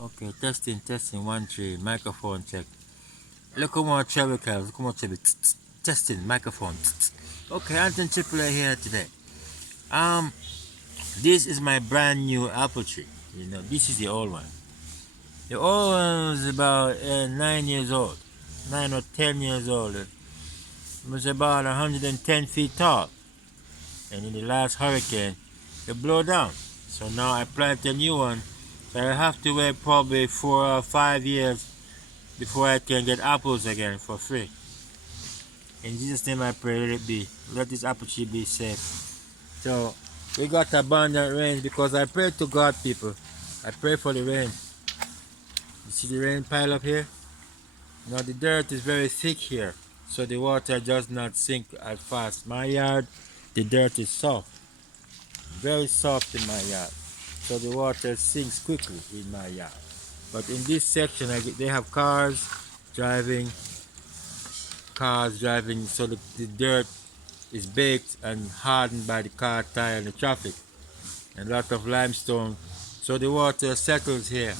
Okay, testing, testing, 1 3, microphone check. Look how much trouble, Carl. Look how much trouble. Testing, microphone. Okay, Anton Triple A here today. Um, this is my brand new apple tree. You know, this is the old one. The old one was about 9 years old, 9 or 10 years old. It was about 110 feet tall, and in the last hurricane, it blew down. So now I planted a new one. So I have to wait probably 4 or 5 years before I can get apples again for free. In Jesus' name I pray, let it be. Let this apple tree be safe. So we got abundant rain because I pray to God, people. I pray for the rain. You see the rain pile up here? Now the dirt is very thick here, so the water does not sink as fast. My yard, the dirt is soft, very soft in my yard, so the water sinks quickly in my yard. But in this section, they have driving, cars driving, so the dirt is baked and hardened by the car tire and the traffic, and a lot of limestone, so the water settles here.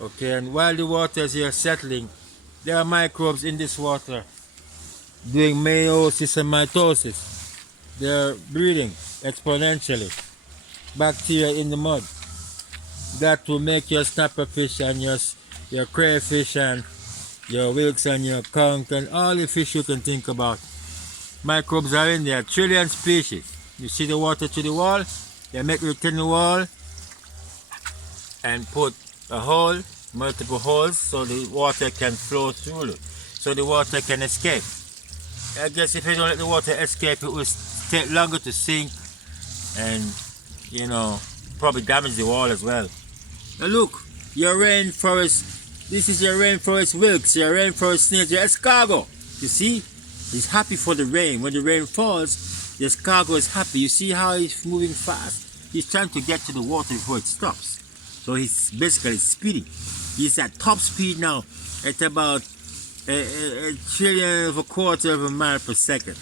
Okay, and while the water is here settling, there are microbes in this water doing meiosis and mitosis. They're breeding exponentially. Bacteria in the mud. That will make your snapper fish and your crayfish and your wilks and your conch and all the fish you can think about. Microbes are in there, trillion species. You see the water to the wall, they make a retaining wall and put a hole, multiple holes, so the water can flow through it, so the water can escape. I guess if you don't let the water escape, it will take longer to sink and, you know, probably damage the wall as well. Now look, your rainforest, this is your rainforest wilks, your rainforest snails, your escargot. You see, he's happy for the rain. When the rain falls, the escargot is happy. You see how he's moving fast? He's trying to get to the water before it stops. So he's basically speeding. He's at top speed now at about a trillion of a quarter of a mile per second.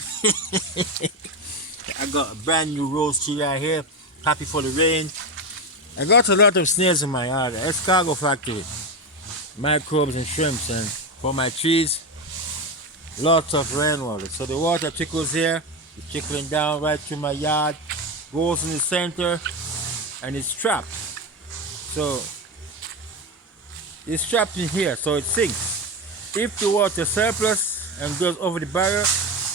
I got a brand new rose tree right here, happy for the rain. I got a lot of snails in my yard, escargot factory, microbes and shrimps, and for my trees, lots of rainwater. So the water trickles here, it's trickling down right through my yard, goes in the center, and it's trapped. So it's trapped in here, so it sinks. If the water surplus and goes over the barrier,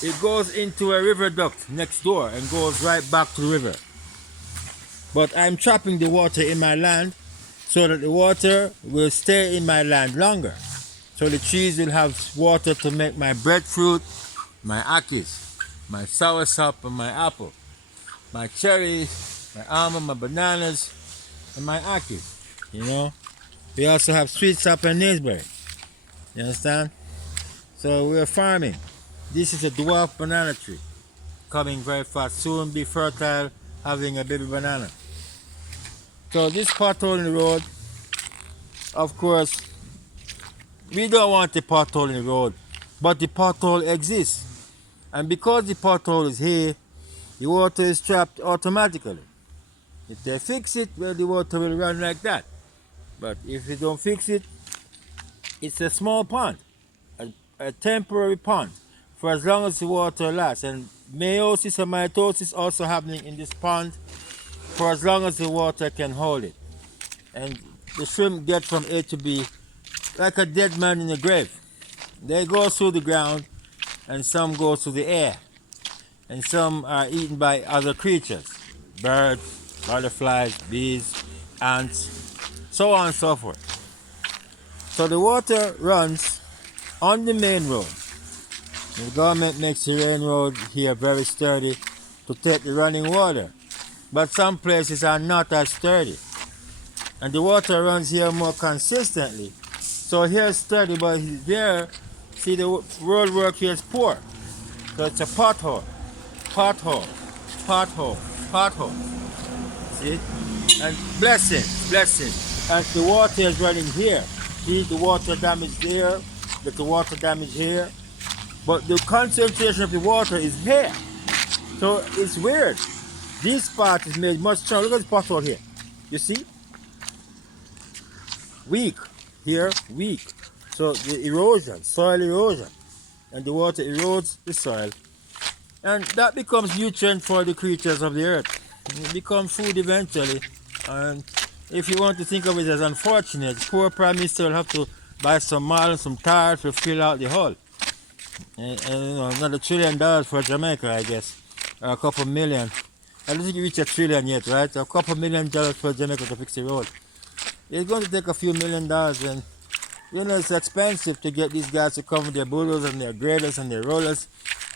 it goes into a river duct next door and goes right back to the river. But I'm trapping the water in my land so that the water will stay in my land longer. So the trees will have water to make my breadfruit, my akis, my soursop and my apple, my cherries, my almond, my bananas, and my akis, you know. We also have sweet sap and naseberry. You understand? So we're farming. This is a dwarf banana tree, coming very fast, soon be fertile, having a baby banana. So this pothole in the road, of course, we don't want the pothole in the road, but the pothole exists. And because the pothole is here, the water is trapped automatically. If they fix it, well, the water will run like that. But if you don't fix it, it's a small pond, a temporary pond, for as long as the water lasts. And meiosis and mitosis also happening in this pond for as long as the water can hold it. And the shrimp get from A to B like a dead man in a grave. They go through the ground, and some go through the air, and some are eaten by other creatures, birds, butterflies, bees, ants, so on and so forth. So the water runs on the main road. The government makes the rain road here very sturdy to take the running water. But some places are not as sturdy. And the water runs here more consistently. So here it's sturdy, but there, see, the road work here is poor. So it's a pothole, pothole, pothole, pothole. See? And blessing. And the water is running here. See, the water damage there, the water damage here. But the concentration of the water is here. So it's weird. This part is made much stronger. Look at this pothole here. You see? weak. Here, weak. So the erosion, soil erosion, and the water erodes the soil, and that becomes nutrient for the creatures of the earth. It becomes food eventually, and if you want to think of it as unfortunate, poor prime minister will have to buy some mud and some tar to fill out the hole. And you know, another $1 trillion for Jamaica, I guess, or a couple million. I don't think you reach a trillion yet, right? A couple $1 million for Jamaica to fix the road. It's going to take a few $1 million, and you know it's expensive to get these guys to come with their bulldozers and their graders and their rollers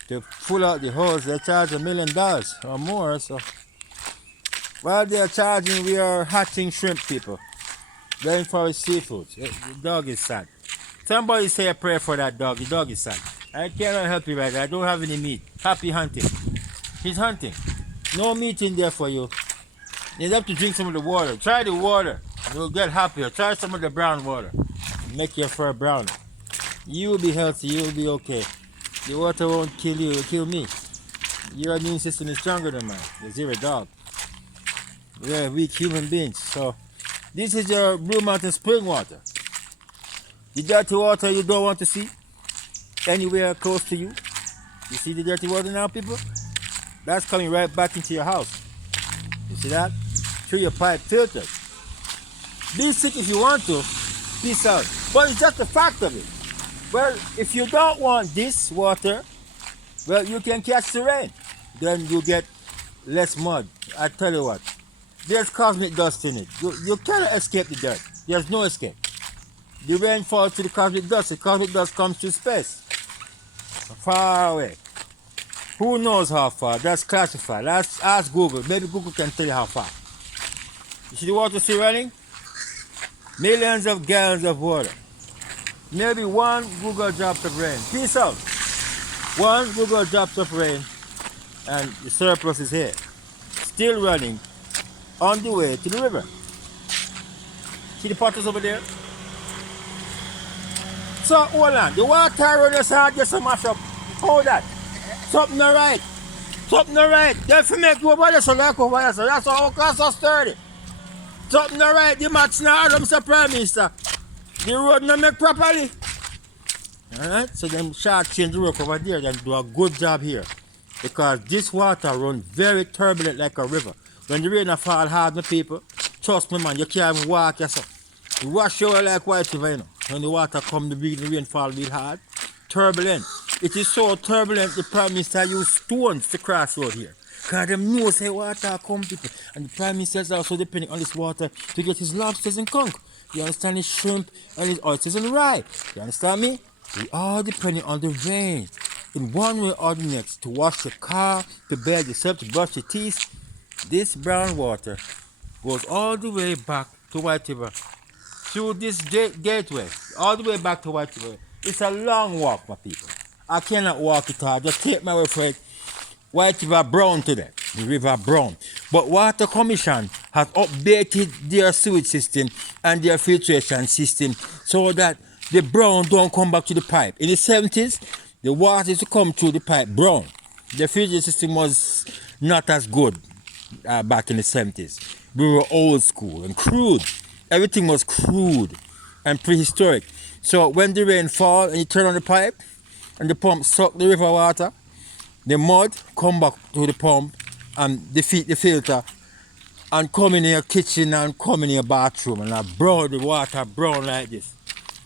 to pull out the holes. They charge $1 million or more. So while they are charging, we are hatching shrimp, people. Rainforest seafoods. The dog is sad. Somebody say a prayer for that dog. The dog is sad. I cannot help you right now. I don't have any meat. Happy hunting. He's hunting. No meat in there for you. You have to drink some of the water. Try the water. You'll get happier. Try some of the brown water. Make your fur brown. You will be healthy. You will be okay. The water won't kill you. It will kill me. Your immune system is stronger than mine. You're a dog. We're weak human beings. So this is your Blue Mountain spring water. The dirty water you don't want to see anywhere close to you. You see the dirty water now, people? That's coming right back into your house. You see that? Through your pipe filters. Be sick if you want to. Peace out. But it's just the fact of it. Well, if you don't want this water, well, you can catch the rain. Then you get less mud. I tell you what. There's cosmic dust in it. You cannot escape the dirt. There's no escape. The rain falls to the cosmic dust. The cosmic dust comes to space. Far away. Who knows how far? That's classified. Ask Google. Maybe Google can tell you how far. You see the water still running? Millions of gallons of water. Maybe one Google drops of rain. Peace out. One Google drops of rain and the surplus is here. Still running on the way to the river. See the potters over there? So hold on. The water run us hard just a mash up. Hold that. Something not right. Something not right. They fi make you over there so like over there. So that's how so sturdy. Something not right. The match now, Mr. Prime Minister. The road not make properly. Alright, so them short change the road over there and do a good job here. Because this water runs very turbulent like a river. When the rain fall hard, my people, trust me man, you can't even walk yourself. You wash your like white river, you know. When the water come, the rain fall real hard. Turbulent. It is so turbulent the Prime Minister used stones to cross road here. Because them know say water come, people. And the Prime Minister is also depending on this water to get his lobsters and conch. You understand? His shrimp and his oysters and rye. You understand me? We all depending on the rain. In one way or the next. To wash your car, to bathe yourself, to brush your teeth. This brown water goes all the way back to White River. Through this gateway. All the way back to White River. It's a long walk, my people. I cannot walk it hard. Just take my word for it. White River brown today. The river brown. But Water Commission has updated their sewage system and their filtration system so that the brown don't come back to the pipe. In the 70s, the water used to come through the pipe brown. The filtration system was not as good back in the 70s. We were old school and crude. Everything was crude and prehistoric. So when the rain falls and you turn on the pipe and the pump suck the river water, the mud come back to the pump and defeat the filter and come in your kitchen and come in your bathroom and the water brown like this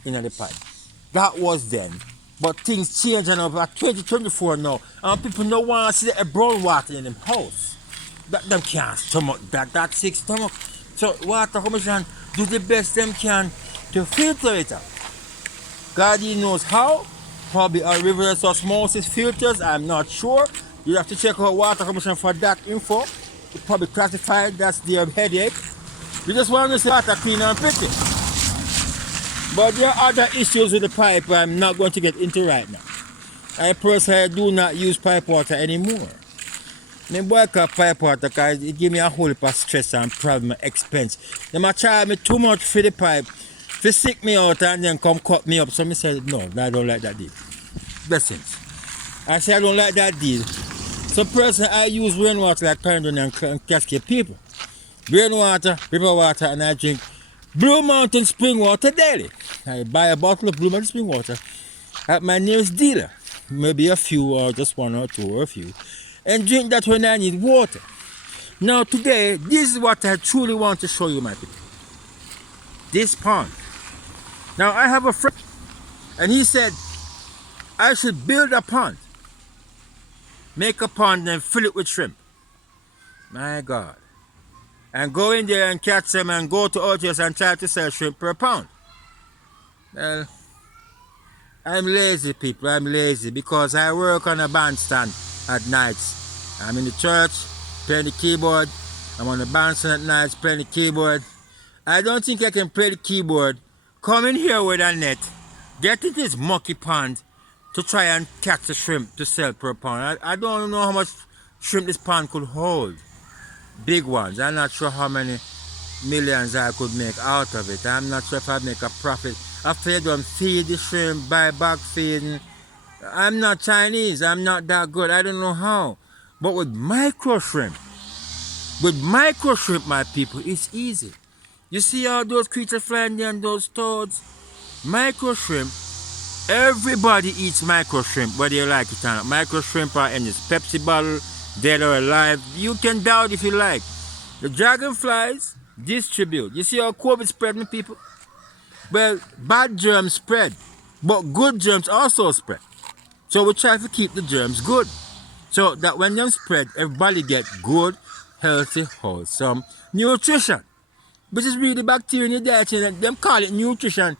in the pipe. That was then. But things change and over 2024 now. And people don't want to see the brown water in them house. Them can't stomach that sick stomach. So Water Commission do the best them can to filter it out. God he knows how. Probably a reverse osmosis filters, I'm not sure. You have to check out Water Commission for that info. It probably classified, that's their headache. We just want to see water clean and pretty. But there are other issues with the pipe I'm not going to get into right now. I personally do not use pipe water anymore. I boycott pipe water because it gives me a whole heap of stress and problem and expense. They might charge me too much for the pipe. They sick me out and then come cut me up. So I said, no, I don't like that deal. Blessings. I said I don't like that deal. So personally, I use rainwater like Clarendon and Cascade people. Rainwater, river water, and I drink Blue Mountain spring water daily. I buy a bottle of Blue Mountain spring water at my nearest dealer. Maybe a few or just one or two or a few. And drink that when I need water. Now today, this is what I truly want to show you, my people. This pond. Now I have a friend and he said I should build a pond. Make a pond and fill it with shrimp. My God. And go in there and catch them and go to Otis and try to sell shrimp per pound. Well, I'm lazy, people. I'm lazy because I work on a bandstand at nights. I'm in the church playing the keyboard. I'm on the bandstand at nights playing the keyboard. I don't think I can play the keyboard, come in here with a net, get in this mucky pond to try and catch a shrimp to sell per pound. I don't know how much shrimp this pond could hold. Big ones. I'm not sure how many millions I could make out of it. I'm not sure if I'd make a profit. After you don't feed the shrimp, buy back feeding. I'm not Chinese. I'm not that good. I don't know how. But with micro shrimp, my people, it's easy. You see all those creatures flying there and those toads? Micro shrimp, everybody eats micro shrimp, whether you like it or not. Micro shrimp are in this Pepsi bottle, dead or alive. You can doubt if you like. The dragonflies distribute. You see how COVID spread, my people? Well, bad germs spread, but good germs also spread. So we try to keep the germs good. So that when them spread, everybody get good, healthy, wholesome nutrition. Which is really bacteria in your diet, and them call it nutrition.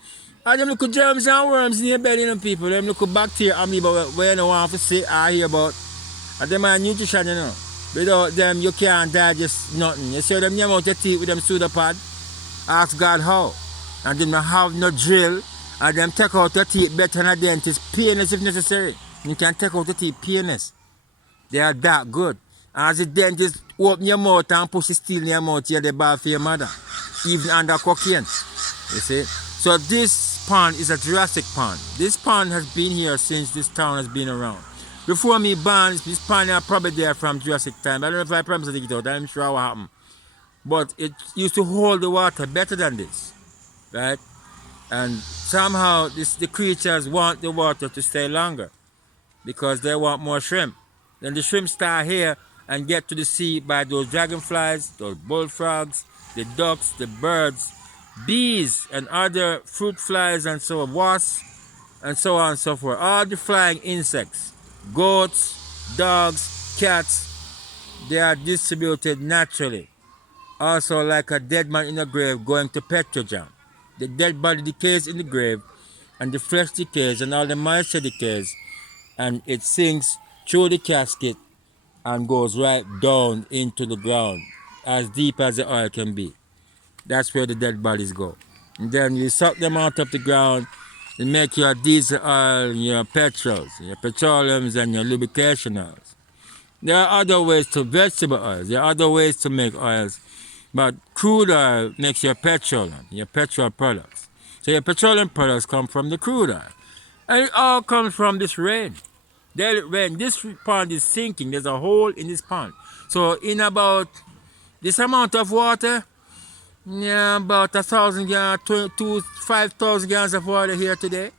And them little germs and worms in your belly, you know, people. Them little bacteria, amoeba, where you don't want to see or hear about. And them are nutrition, you know. Without them, you can't digest nothing. You see them out your teeth with them pseudopod. Ask God how. And them have no drill. And them take out your teeth better than a dentist, painless if necessary. You can take out your teeth painless. They are that good. As the dentist open your mouth and push the steel in your mouth, you're the bad for your mother. Even under cocaine. You see? So this pond is a Jurassic pond. This pond has been here since this town has been around. Before me born, this pond are probably there from Jurassic time. I don't know if I promise to take it out. I'm sure what happened. But it used to hold the water better than this. Right? And somehow the creatures want the water to stay longer because they want more shrimp. Then the shrimp start here and get to the sea by those dragonflies, those bullfrogs, the ducks, the birds, bees, and other fruit flies and so on, wasps, and so on and so forth. All the flying insects, goats, dogs, cats, they are distributed naturally. Also like a dead man in a grave going to petrojam. The dead body decays in the grave, and the flesh decays, and all the moisture decays, and it sinks through the casket and goes right down into the ground, as deep as the oil can be. That's where the dead bodies go. And then you suck them out of the ground and make your diesel oil, your petrols, your petroleums, and your lubrication oils. There are other ways to vegetable oils. There are other ways to make oils. But crude oil makes your petrol products. So your petroleum products come from the crude oil. And it all comes from this rain. Daily rain. This pond is sinking. There's a hole in this pond. So in about this amount of water, yeah, about 1,000 gallons, 5,000 gallons of water here today.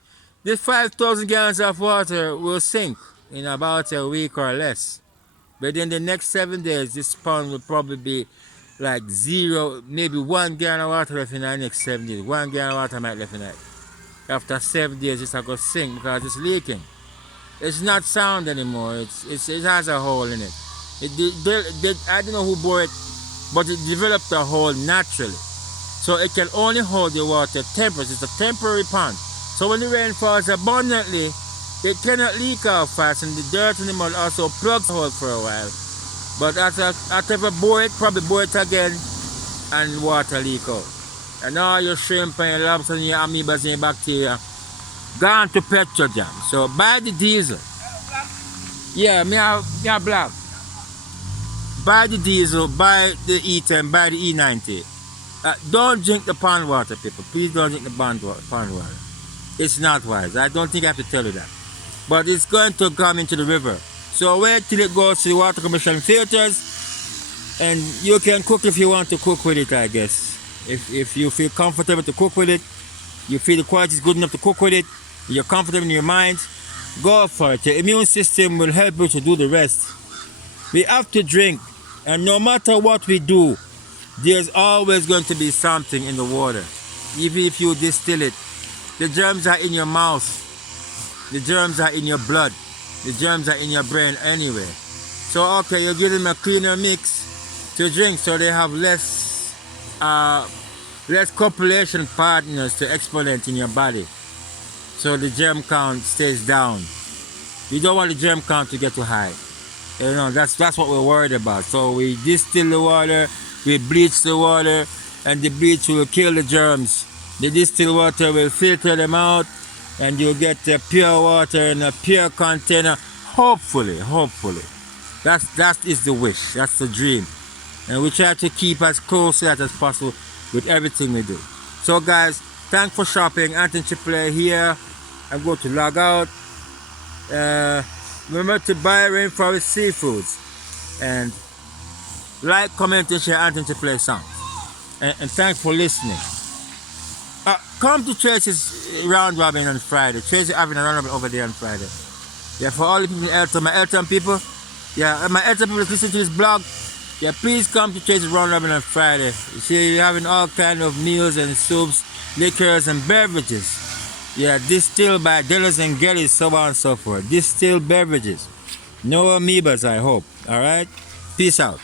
This 5,000 gallons of water will sink in about a week or less. But in the next 7 days, this pond will probably be like zero, maybe 1 gallon of water left in the next 7 days. 1 gallon of water might left in it. After 7 days, it's going to sink because it's leaking. It's not sound anymore. It has a hole in it. I don't know who bore it, but it developed a hole naturally. So it can only hold the water temporarily. It's a temporary pond. So when the rain falls abundantly, it cannot leak out fast, and the dirt and the mud also plugs the hole for a while. But after bore it, probably bore it again, and water leak out. And all your shrimp and your lobsters and your amoebas and your bacteria gone to petrojam. So buy the diesel. Yeah, me have black. Buy the diesel, buy the E10, buy the E90. Don't drink the pond water, people. Please don't drink the pond water. It's not wise. I don't think I have to tell you that. But it's going to come into the river. So wait till it goes to the water commission filters, and you can cook if you want to cook with it, I guess. If you feel comfortable to cook with it, you feel the quality is good enough to cook with it, you're comfortable in your mind, go for it. Your immune system will help you to do the rest. We have to drink, and no matter what we do, there's always going to be something in the water. Even if you distill it, the germs are in your mouth, the germs are in your blood, the germs are in your brain anyway. So okay, you give them a cleaner mix to drink, so they have less copulation partners to exponent in your body, so the germ count stays down. You don't want the germ count to get too high. You know, that's what we're worried about. So we distill the water, we bleach the water, and the bleach will kill the germs. The distilled water will filter them out, and you'll get the pure water in a pure container. Hopefully. That is the wish. That's the dream. And we try to keep as close to that as possible with everything we do. So guys, thanks for shopping. Anthony AAA here. I'm going to log out. Remember to buy Rainforest Seafoods. And like, comment, and share Anthony AAA songs. And thanks for listening. Come to Tracy's round robin on Friday. Tracy having a round robin over there on Friday. Yeah, for all the people in Elton, my Elton people. Yeah, my Elton people listen to this blog. Yeah, please come to Tracy's round robin on Friday. You see, you're having all kind of meals and soups, liquors and beverages. Yeah, distilled by Delos and Gellies, so on and so forth. Distilled beverages. No amoebas, I hope. Alright? Peace out.